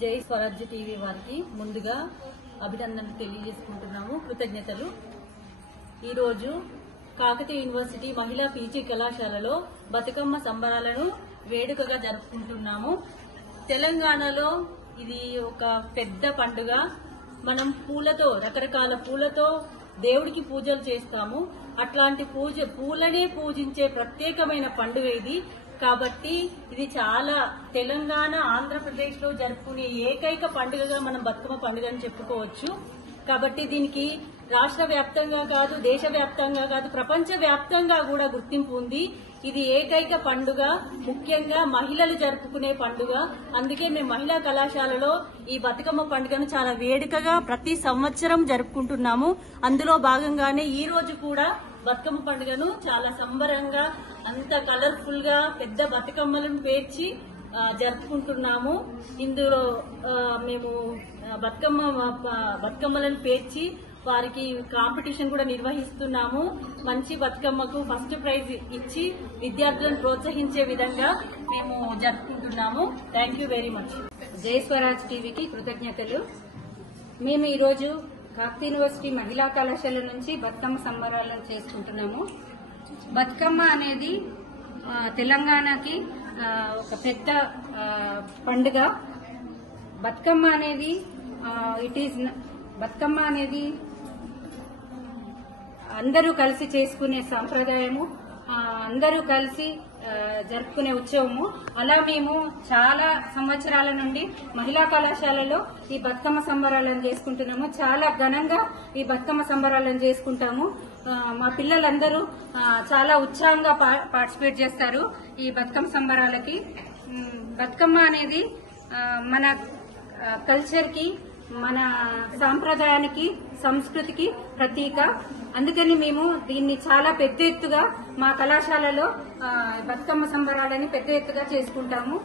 జై స్వరాజ్య టీవీ వారికి ముందుగా అభినందనలు తెలియజేసుకుంటున్నాము, కృతజ్ఞతలు. ఈరోజు కాకతీయ యూనివర్సిటీ మహిళా పీజీ కళాశాలలో బతుకమ్మ సంబరాలను వేడుకగా జరుపుకుంటున్నాము. తెలంగాణలో ఇది ఒక పెద్ద పండుగ. మనం పూలతో, రకరకాల పూలతో దేవుడికి పూజలు చేస్తాము. అట్లాంటి పూలనే పూజించే ప్రత్యేకమైన పండుగ ఇది. కాబట్టి ఇది చాలా తెలంగాణ, ఆంధ్రప్రదేశ్ లో జరుపుకునే ఏకైక పండుగగా మనం బతుకమ్మ పండుగ అని చెప్పుకోవచ్చు. కాబట్టి దీనికి రాష్ట్ర వ్యాప్తంగా కాదు, దేశ వ్యాప్తంగా కాదు, ప్రపంచ వ్యాప్తంగా కూడా గుర్తింపు ఉంది. ఇది ఏకైక పండుగ, ముఖ్యంగా మహిళలు జరుపుకునే పండుగ. అందుకే మేము మహిళా కళాశాలలో ఈ బతుకమ్మ పండుగను చాలా వేడుకగా ప్రతి సంవత్సరం జరుపుకుంటున్నాము. అందులో భాగంగానే ఈ రోజు కూడా బతుకమ్మ పండుగను చాలా సంబరంగా, అంత కలర్ఫుల్ గా పెద్ద బతుకమ్మలను పేర్చి జరుపుకుంటున్నాము. ఇందులో మేము బతుకమ్మలను పేర్చి వారికి కాంపిటీషన్ కూడా నిర్వహిస్తున్నాము. మంచి బతుకమ్మకు ఫస్ట్ ప్రైజ్ ఇచ్చి విద్యార్థులను ప్రోత్సహించే విధంగా మేము జరుపుకుంటున్నాము. Thank you very much. జై స్వరాజ్ టీవీకి కృతజ్ఞతలు. మేము ఈరోజు కాకతీయ యూనివర్సిటీ మహిళా కళాశాల నుంచి బతుకమ్మ సంబరాలను చేసుకుంటున్నాము. బతుకమ్మ అనేది తెలంగాణకి ఒక పెద్ద పండుగ. బతుకమ్మ అనేది అందరూ కలిసి చేసుకునే సంప్రదాయము, అందరూ కలిసి జరుపుకునే ఉత్సవము. అలా మేము చాలా సంవత్సరాల నుండి మహిళా కళాశాలలో ఈ బతుకమ్మ సంబరాలను చేసుకుంటున్నాము. చాలా ఘనంగా ఈ బతుకమ్మ సంబరాలను చేసుకుంటాము. మా పిల్లలందరూ చాలా ఉత్సాహంగా పార్టిసిపేట్ చేస్తారు ఈ బతుకమ్మ సంబరాలకి. బతుకమ్మ అనేది మన కల్చర్ కి, మన సాంప్రదాయానికి, సంస్కృతికి ప్రతీక. అందుకని మేము దీన్ని చాలా పెద్ద ఎత్తుగా మా కళాశాలలో బతుకమ్మ సంబరాలని పెద్ద ఎత్తుగా చేసుకుంటాము.